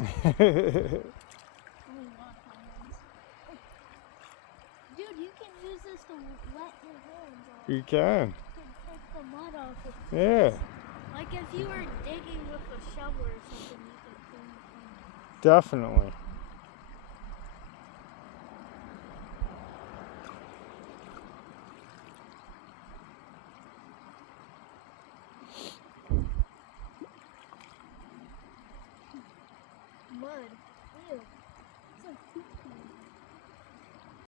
Dude, you can use this to wet your hands off. You can. You can take the mud off of Yeah. Like if you were digging with a shovel or something, you could clean it. Definitely.